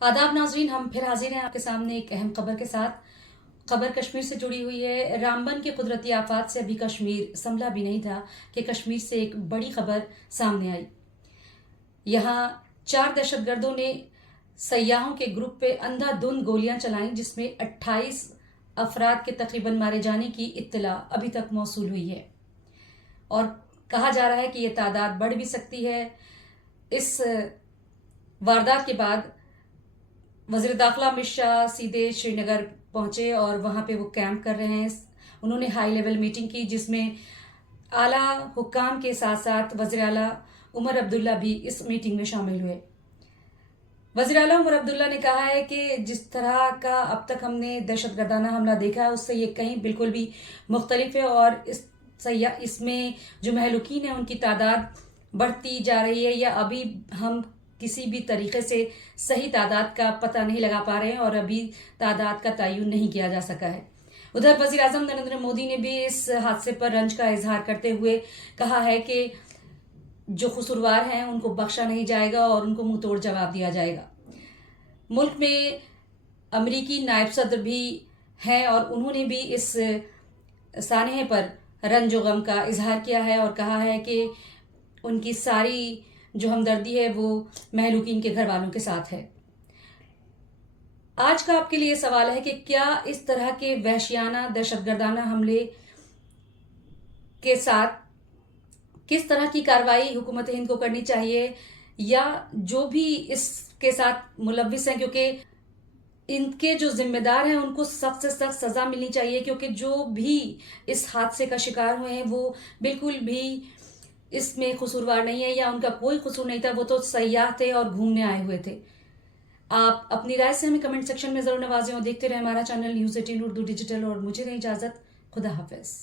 आदाब नाजरीन, हम फिर हाजिर हैं आपके सामने एक अहम खबर के साथ। खबर कश्मीर से जुड़ी हुई है। रामबन के कुदरती आफात से अभी कश्मीर संभला भी नहीं था कि कश्मीर से एक बड़ी खबर सामने आई। यहाँ 4 दहशतगर्दों ने सयाहों के ग्रुप पे अंधाधुंध गोलियां चलाईं, जिसमें 28 अफराद के तकरीबन मारे जाने की इत्तला अभी तक मौसूल हुई है और कहा जा रहा है कि यह तादाद बढ़ भी सकती है। इस वारदात के बाद वज़ीर दाखिला अमित शाह सीधे श्रीनगर पहुंचे और वहां पे वो कैंप कर रहे हैं। उन्होंने हाई लेवल मीटिंग की, जिसमें आला हुक्काम के साथ साथ वज़ीर आला उमर अब्दुल्ला भी इस मीटिंग में शामिल हुए। वज़ीर आला उमर अब्दुल्ला ने कहा है कि जिस तरह का अब तक हमने दहशतगर्दाना हमला देखा है, उससे ये कहीं बिल्कुल भी मुख्तलिफ है और इसमें जो महलूकीन है उनकी तादाद बढ़ती जा रही है, या अभी हम किसी भी तरीके से सही तादाद का पता नहीं लगा पा रहे हैं और अभी तादाद का तयन नहीं किया जा सका है। उधर वज़ीर आज़म नरेंद्र मोदी ने भी इस हादसे पर रंज का इजहार करते हुए कहा है कि जो कसूरवार हैं उनको बख्शा नहीं जाएगा और उनको मुंह तोड़ जवाब दिया जाएगा। मुल्क में अमरीकी नायब सदर भी हैं और उन्होंने भी इस सानहे पर रंज व गम का इजहार किया है और कहा है कि उनकी सारी जो हमदर्दी है वो महलूकीन के घर वालों के साथ है। आज का आपके लिए सवाल है कि क्या इस तरह के वहशियाना दहशतगर्दाना हमले के साथ किस तरह की कार्रवाई हुकूमत हिंद को करनी चाहिए, या जो भी इसके साथ मुलव्विस हैं, क्योंकि इनके जो जिम्मेदार हैं उनको सख्त से सख्त सजा मिलनी चाहिए, क्योंकि जो भी इस हादसे का शिकार हुए हैं वो बिल्कुल भी इसमें कसूरवार नहीं है या उनका कोई कसूर नहीं था। वो तो सयाह थे और घूमने आए हुए थे। आप अपनी राय से हमें कमेंट सेक्शन में जरूर नवाजें और देखते रहे हमारा चैनल न्यूज़ 18 उर्दू डिजिटल। और मुझे दें इजाजत। खुदा हाफिज।